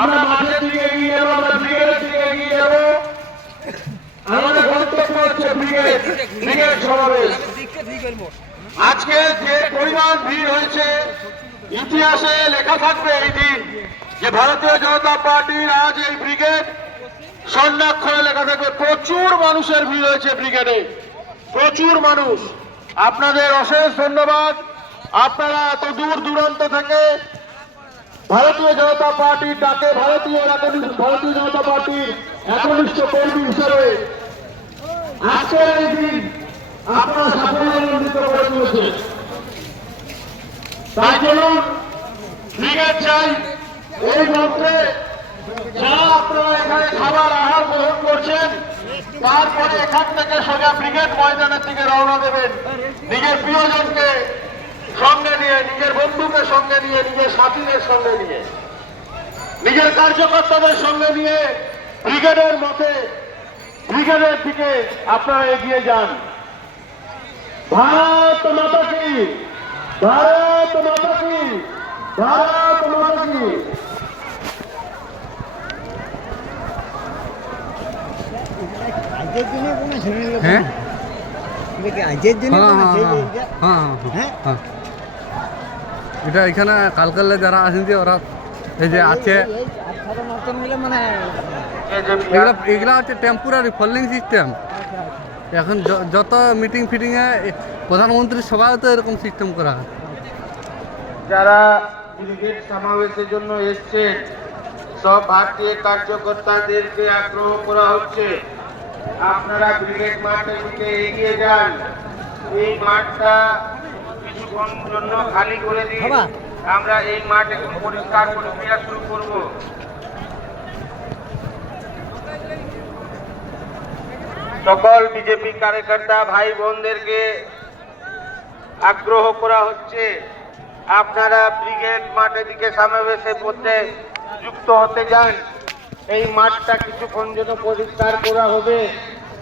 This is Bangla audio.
আমরা মাঠের দিকে এগিয়ে যাবো, আমরা ব্রিগেডের দিকে এগিয়ে যাবো। আমাদের গন্তব্য হচ্ছে ব্রিগেড সমাবেশ। আজকে যে পরিমাণ ভিড় হয়েছে, ইতিহাসে লেখা থাকবে এই দিন যে ভারতীয় জনতা পার্টির আজ এই ব্রিগেড স্বর্ণাক্ষরে লেখা থাকবে। প্রচুর মানুষের ভিড় হয়েছে ব্রিগেডে, প্রচুর মানুষ। আপনাদের অশেষ ধন্যবাদ। আপনারা এত দূর দূরান্ত থেকে ভারতীয় জনতা পার্টির ডাকে ভারতীয় জনতা পার্টির একনিষ্ঠ কর্মী হিসেবে আজকের এই দিন আপনারা সাফল্যমণ্ডিত করে তুলেছেন। তাই জন্য ব্রিগেড চাই এই মন্ত্রে যারা আপনারা এখানে খাবার আহার গ্রহণ করছেন, তারপরে এখান থেকে সোজা ব্রিগেড ময়দানের দিকে রওনা দেবেন। নিজের প্রিয়জনকে সঙ্গে নিয়ে, নিজের বন্ধুকে সঙ্গে নিয়ে, নিজের সাথীদের সঙ্গে নিয়ে, নিজের কার্যকর্তাদের সঙ্গে নিয়ে ব্রিগেডের মতে ব্রিগেডের দিকে আপনারা এগিয়ে যান। ভারত মাতা কি, ভারত মাতা কি, ভারত মাতা কি। হ্যাঁ এটা এখানে কালকালে যারা আছেন যে ওরা এই যে আছে এগুলা হচ্ছে টেম্পোরারি ফলোইং সিস্টেম। এখন যত মিটিং ফিটিংয়ে প্রধানমন্ত্রীর সভায় তো এরকম সিস্টেম করা হয়। যারা ব্রিগেড সমাবেশের জন্য এসছেন সব ভারতীয় কার্যকর্তাদেরকে আগ্রহ করা হচ্ছে আপনারা ব্রিগেড মাঠের দিকে এগিয়ে যান। এই মাঠটা কিছুক্ষণ জন্য খালি করে দিন, আমরা এই মাঠ একটু পরিষ্কার প্রক্রিয়া শুরু করব। সকল বিজেপি কার্যকর্তা ভাই বোনদেরকে আগ্রহ করা হচ্ছে আপনারা ব্রিগেড মাঠের দিকে সমাবেশে পড়তে যুক্ত হতে যান। এই মাঠটা কিছুক্ষণ জন্য পরিষ্কার করা হবে।